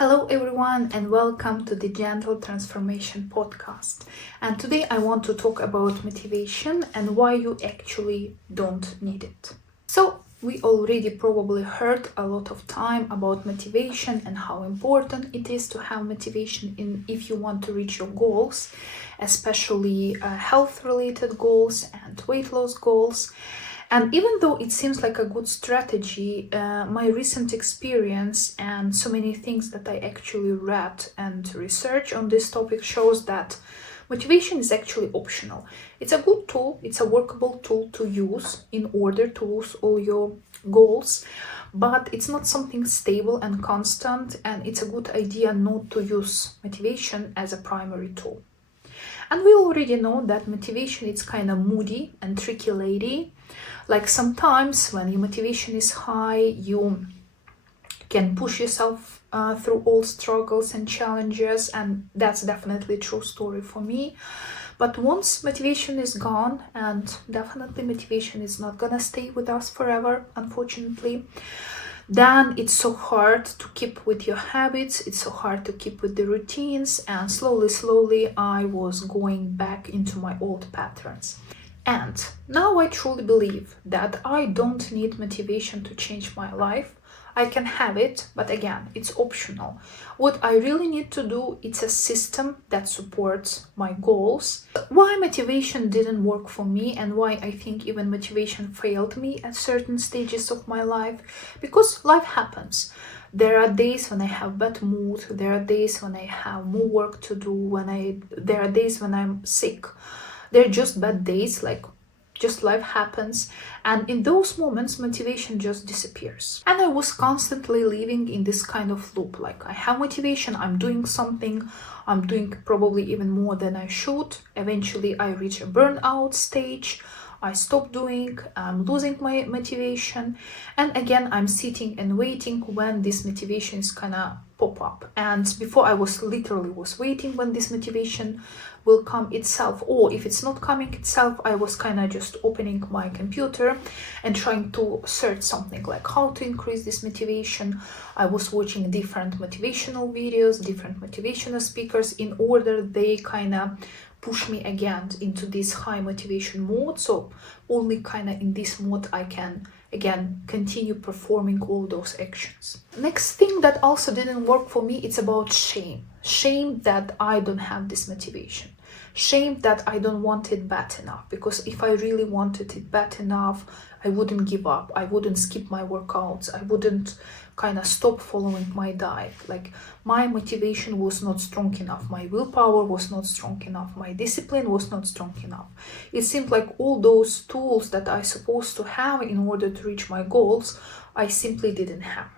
Hello everyone and welcome to the Gentle Transformation podcast. And today I want to talk about motivation and why you actually don't need it. So we already probably heard a lot of time about motivation and how important it is to have motivation if you want to reach your goals, especially health related goals and weight loss goals. And even though it seems like a good strategy, my recent experience and so many things that I actually read and research on this topic shows that motivation is actually optional. It's a good tool, it's a workable tool to use in order to lose all your goals, but it's not something stable and constant, and it's a good idea not to use motivation as a primary tool. And we already know that motivation is kind of moody and tricky lady. Like sometimes when your motivation is high, you can push yourself through all struggles and challenges, and that's definitely a true story for me. But once motivation is gone, and definitely motivation is not gonna stay with us forever, unfortunately, then it's so hard to keep with your habits, it's so hard to keep with the routines, and slowly I was going back into my old patterns. And now I truly believe that I don't need motivation to change my life. I can have it, but again, it's optional. What I really need to do is a system that supports my goals. Why motivation didn't work for me and why I think even motivation failed me at certain stages of my life, because life happens. There are days when I have bad mood, there are days when I have more work to do, there are days when I'm sick. They're just bad days, like just life happens, and in those moments motivation just disappears. And I was constantly living in this kind of loop, like I have motivation, I'm doing something, I'm doing probably even more than I should. Eventually I reach a burnout stage, I stop doing, I'm losing my motivation, and again I'm sitting and waiting when this motivation is gonna pop up. And before I was waiting when this motivation will come itself, or if it's not coming itself, I was kind of just opening my computer and trying to search something like how to increase this motivation. I was watching different motivational videos, different motivational speakers, in order they kind of push me again into this high motivation mode. So only kind of in this mode I can again continue performing all those actions. Next thing that also didn't work for me, it's about shame that I don't have this motivation, shame that I don't want it bad enough, because if I really wanted it bad enough, I wouldn't give up, I wouldn't skip my workouts, I wouldn't kind of stop following my diet. Like my motivation was not strong enough, my willpower was not strong enough, my discipline was not strong enough. It seemed like all those tools that I supposed to have in order to reach my goals, I simply didn't have.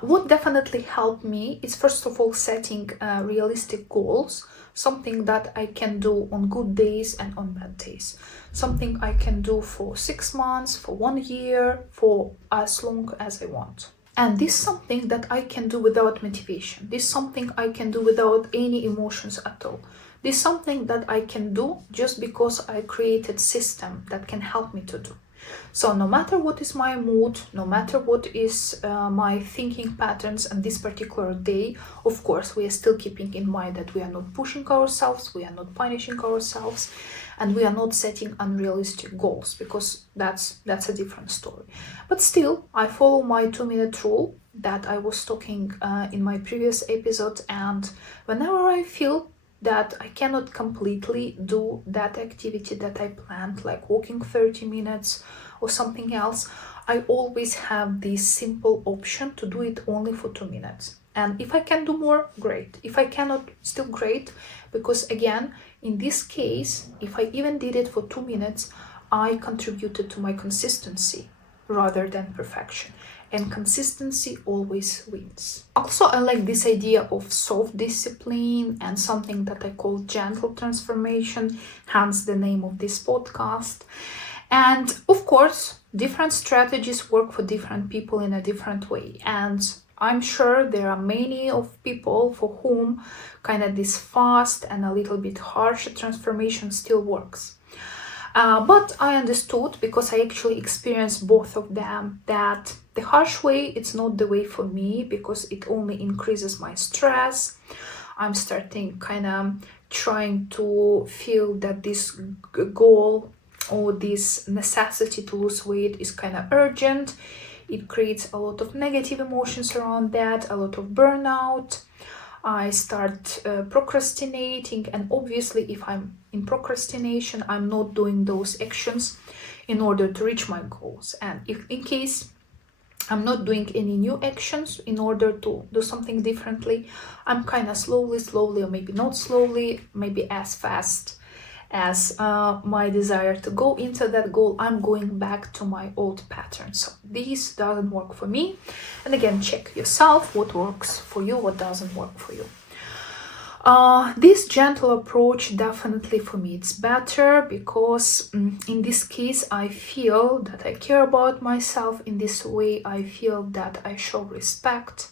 What definitely helped me is first of all setting realistic goals, something that I can do on good days and on bad days, something I can do for 6 months, for 1 year, for as long as I want. And this is something that I can do without motivation. This is something I can do without any emotions at all. This is something that I can do just because I created system that can help me to do. So no matter what is my mood, no matter what is my thinking patterns on this particular day, of course, we are still keeping in mind that we are not pushing ourselves, we are not punishing ourselves, and we are not setting unrealistic goals, because that's a different story. But still, I follow my 2-minute rule that I was talking in my previous episode, and whenever I feel that I cannot completely do that activity that I planned, like walking 30 minutes or something else, I always have this simple option to do it only for 2 minutes. And if I can do more, great. If I cannot, still great, because again, in this case, if I even did it for 2 minutes, I contributed to my consistency rather than perfection. And consistency always wins. Also, I like this idea of self-discipline and something that I call gentle transformation, hence the name of this podcast. And of course, different strategies work for different people in a different way. And I'm sure there are many of people for whom kind of this fast and a little bit harsh transformation still works. But I understood, because I actually experienced both of them, that The harsh way, it's not the way for me because it only increases my stress. I'm starting kind of trying to feel that this goal or this necessity to lose weight is kind of urgent. It creates a lot of negative emotions around that, a lot of burnout. I start procrastinating, and obviously if I'm in procrastination, I'm not doing those actions in order to reach my goals. And if in case I'm not doing any new actions in order to do something differently, I'm kind of slowly, or maybe not slowly, maybe as fast as my desire to go into that goal, I'm going back to my old pattern. So this doesn't work for me. And again, check yourself what works for you, what doesn't work for you. This gentle approach, definitely for me it's better because in this case I feel that I care about myself. In this way I feel that I show respect,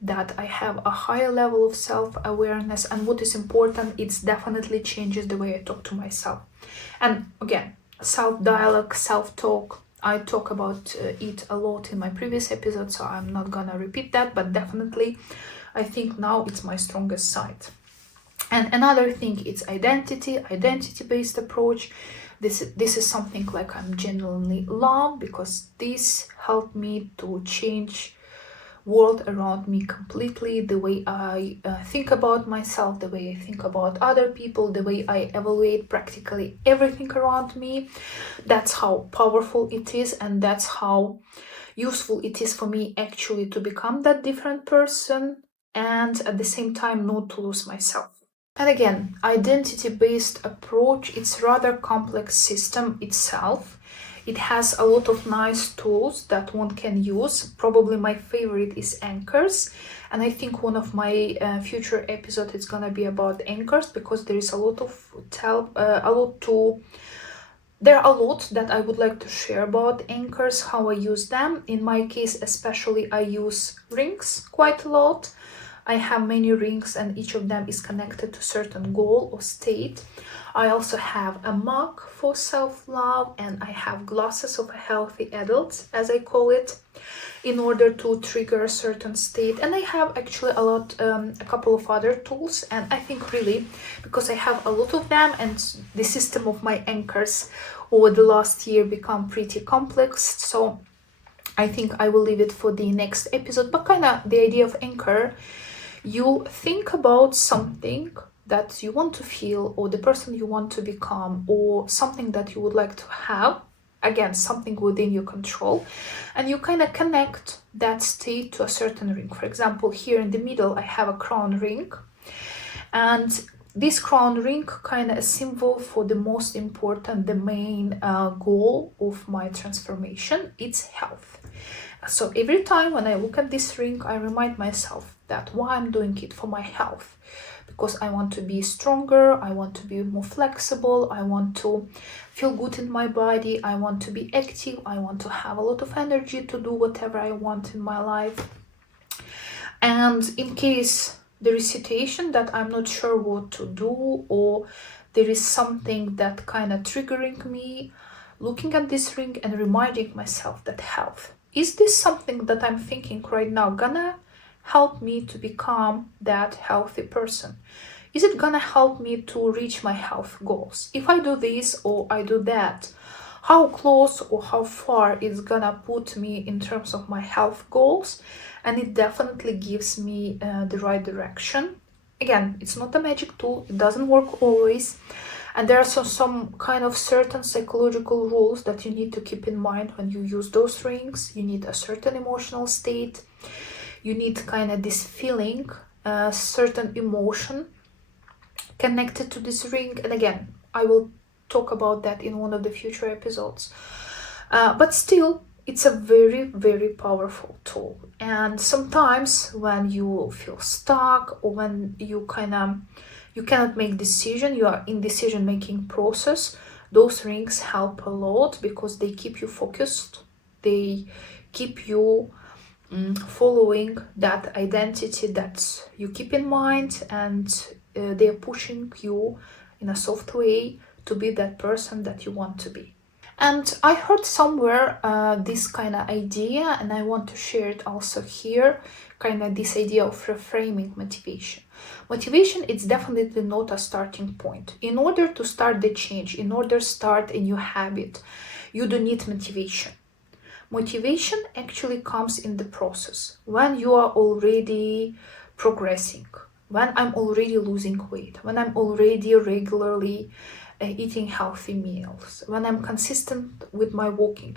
that I have a higher level of self-awareness, and what is important, it definitely changes the way I talk to myself. And again, self-dialogue, self-talk, I talk about it a lot in my previous episode, so I'm not gonna repeat that, but definitely I think now it's my strongest side. And another thing, it's identity-based approach. This is something like I'm genuinely love, because this helped me to change world around me completely, the way I think about myself, the way I think about other people, the way I evaluate practically everything around me. That's how powerful it is, and that's how useful it is for me actually to become that different person, and at the same time not to lose myself. And again, identity-based approach, it's rather complex system itself. It has a lot of nice tools that one can use. Probably my favorite is anchors, and I think one of my future episodes is gonna be about anchors, because there is a lot there are a lot that I would like to share about anchors, how I use them. In my case especially, I use rings quite a lot. I have many rings and each of them is connected to a certain goal or state. I also have a mug for self-love, and I have glasses of a healthy adult, as I call it, in order to trigger a certain state. And I have actually a couple of other tools, and I think really, because I have a lot of them and the system of my anchors over the last year become pretty complex, so I think I will leave it for the next episode. But kind of the idea of anchor, you think about something that you want to feel, or the person you want to become, or something that you would like to have, again something within your control, and you kind of connect that state to a certain ring. For example, here in the middle I have a crown ring, and this crown ring kind of a symbol for the most important, the main goal of my transformation, it's health. So every time when I look at this ring, I remind myself that why I'm doing it, for my health, because I want to be stronger, I want to be more flexible, I want to feel good in my body, I want to be active, I want to have a lot of energy to do whatever I want in my life. And in case there is situation that I'm not sure what to do, or there is something that kind of triggering me, looking at this ring and reminding myself that health, is this something that I'm thinking right now gonna help me to become that healthy person? Is it gonna help me to reach my health goals? If I do this or I do that, how close or how far it's gonna put me in terms of my health goals? And it definitely gives me the right direction. Again, it's not a magic tool, it doesn't work always, and there are some kind of certain psychological rules that you need to keep in mind when you use those rings. You need a certain emotional state, you need kind of this feeling, certain emotion connected to this ring. And again, I will talk about that in one of the future episodes. But still, it's a very, very powerful tool. And sometimes when you feel stuck, or when you cannot make decision, you are in decision making process, those rings help a lot, because they keep you focused, they keep you following that identity that you keep in mind, and they are pushing you in a soft way to be that person that you want to be. And I heard somewhere this kind of idea, and I want to share it also here, kind of this idea of reframing motivation. Motivation is definitely not a starting point. In order to start the change, in order to start a new habit, you don't need motivation. Motivation actually comes in the process when you are already progressing, when I'm already losing weight, when I'm already regularly eating healthy meals, when I'm consistent with my walking.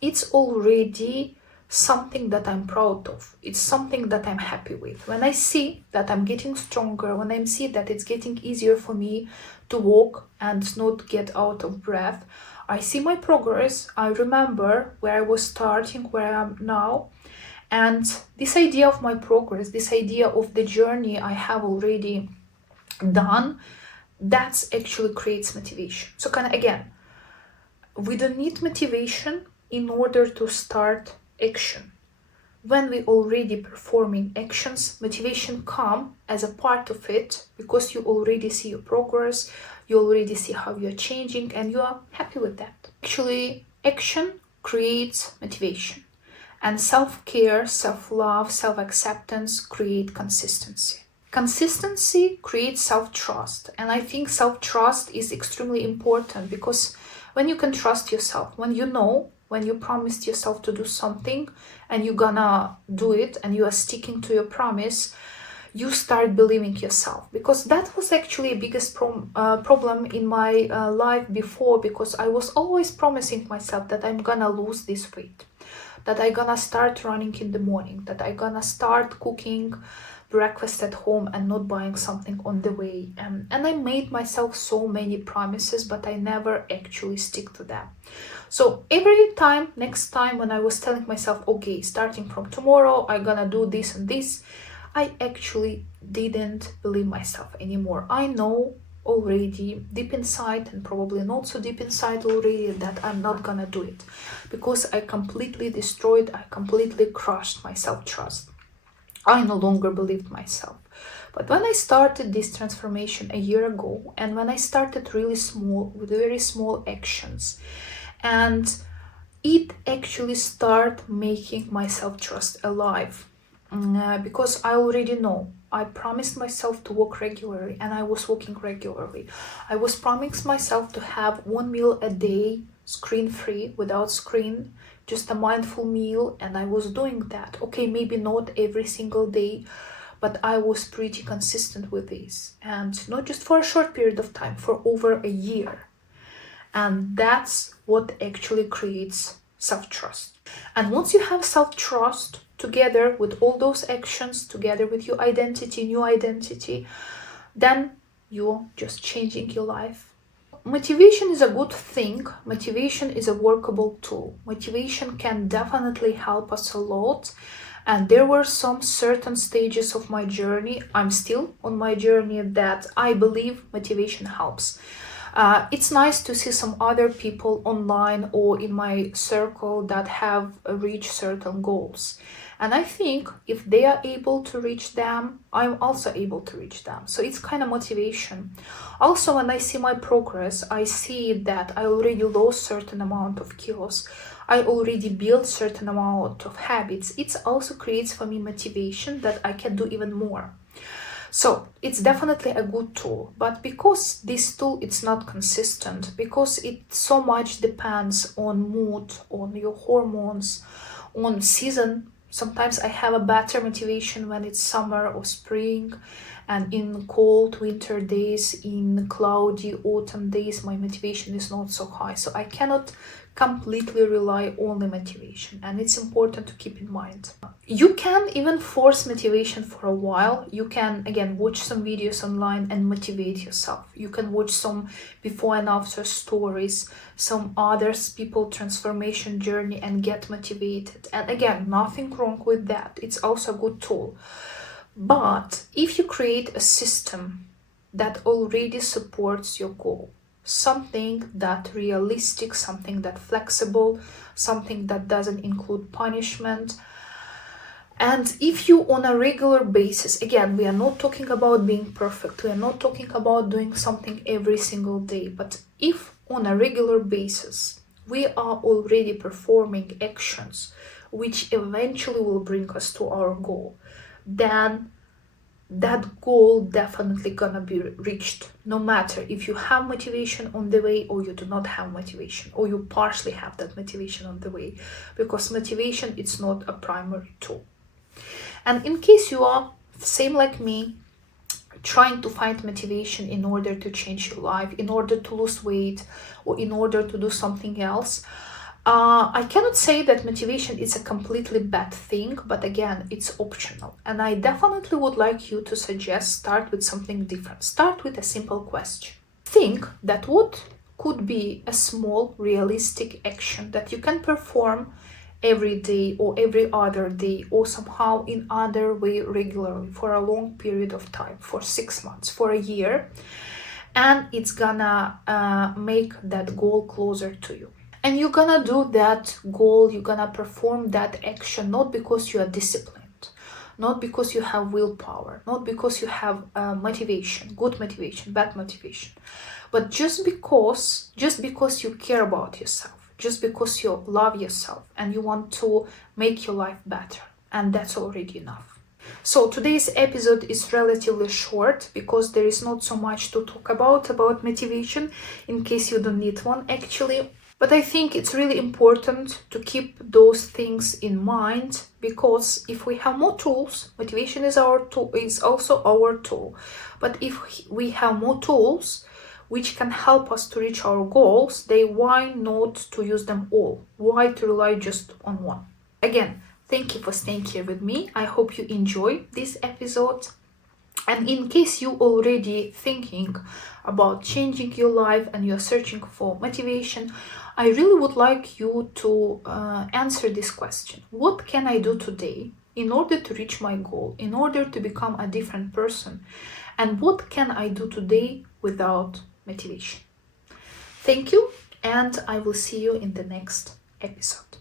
It's already something that I'm proud of. It's something that I'm happy with. When I see that I'm getting stronger, when I see that it's getting easier for me to walk and not get out of breath, I see my progress. I remember where I was starting, where I am now. And this idea of my progress, this idea of the journey I have already done, that's actually creates motivation. So kind of again, we don't need motivation in order to start action. When we already performing actions, motivation come as a part of it because you already see your progress, you already see how you're changing, and you are happy with that. Actually, action creates motivation, and self-care, self-love, self-acceptance create consistency. Consistency creates self-trust, and I think self-trust is extremely important because when you can trust yourself, when you know, when you promised yourself to do something and you're gonna do it and you are sticking to your promise, you start believing yourself. Because that was actually a biggest problem in my life before, because I was always promising myself that I'm gonna lose this weight, that I'm gonna start running in the morning, that I'm gonna start cooking breakfast at home and not buying something on the way. And I made myself so many promises, but I never actually stick to them. So every time, next time when I was telling myself, okay, starting from tomorrow, I'm gonna do this and this, I actually didn't believe myself anymore. I know already deep inside, and probably not so deep inside already, that I'm not gonna do it because I completely destroyed, I completely crushed my self-trust. I no longer believed myself. But when I started this transformation a year ago, and when I started really small, with very small actions, and it actually started making my self-trust alive. Because I already know, I promised myself to walk regularly, and I was walking regularly. I was promising myself to have one meal a day, screen-free, without screen, just a mindful meal, and I was doing that. Okay, maybe not every single day, but I was pretty consistent with this, and not just for a short period of time, for over a year. And that's what actually creates self-trust. And once you have self-trust, together with all those actions, together with your identity, new identity, then you're just changing your life. Motivation is a good thing. Motivation is a workable tool. Motivation can definitely help us a lot. And there were some certain stages of my journey, I'm still on my journey, that I believe motivation helps. It's nice to see some other people online or in my circle that have reached certain goals. And I think if they are able to reach them, I'm also able to reach them. So it's kind of motivation. Also, when I see my progress, I see that I already lost certain amount of kilos. I already built certain amount of habits. It also creates for me motivation that I can do even more. So it's definitely a good tool, but because this tool it's not consistent, because it so much depends on mood, on your hormones, on season. Sometimes I have a better motivation when it's summer or spring, and in cold winter days, in cloudy autumn days, my motivation is not so high. So I cannot completely rely on the motivation, and it's important to keep in mind. You can even force motivation for a while. You can again watch some videos online and motivate yourself. You can watch some before and after stories, some others people transformation journey, and get motivated. And again, nothing wrong with that. It's also a good tool. But if you create a system that already supports your goal, something that realistic, something that flexible, something that doesn't include punishment, and if you on a regular basis, again, we are not talking about being perfect, we are not talking about doing something every single day, but if on a regular basis we are already performing actions which eventually will bring us to our goal, then that goal definitely gonna be reached, no matter if you have motivation on the way or you do not have motivation, or you partially have that motivation on the way, because motivation is not a primary tool. And in case you are same like me, trying to find motivation in order to change your life, in order to lose weight, or in order to do something else, I cannot say that motivation is a completely bad thing, but again, it's optional. And I definitely would like you to suggest start with something different. Start with a simple question. Think that what could be a small, realistic action that you can perform every day or every other day or somehow in other way regularly for a long period of time, for 6 months, for a year, and it's gonna make that goal closer to you. And you're gonna do that goal, you're gonna perform that action not because you are disciplined, not because you have willpower, not because you have motivation, good motivation, bad motivation, but just because you care about yourself, just because you love yourself and you want to make your life better. And that's already enough. So today's episode is relatively short because there is not so much to talk about motivation, in case you don't need one actually. But I think it's really important to keep those things in mind, because if we have more tools, motivation is our tool, is also our tool. But if we have more tools which can help us to reach our goals, then why not to use them all? Why to rely just on one? Again, thank you for staying here with me. I hope you enjoy this episode. And in case you already thinking about changing your life and you're searching for motivation, I really would like you to answer this question. What can I do today in order to reach my goal, in order to become a different person? And what can I do today without motivation? Thank you, and I will see you in the next episode.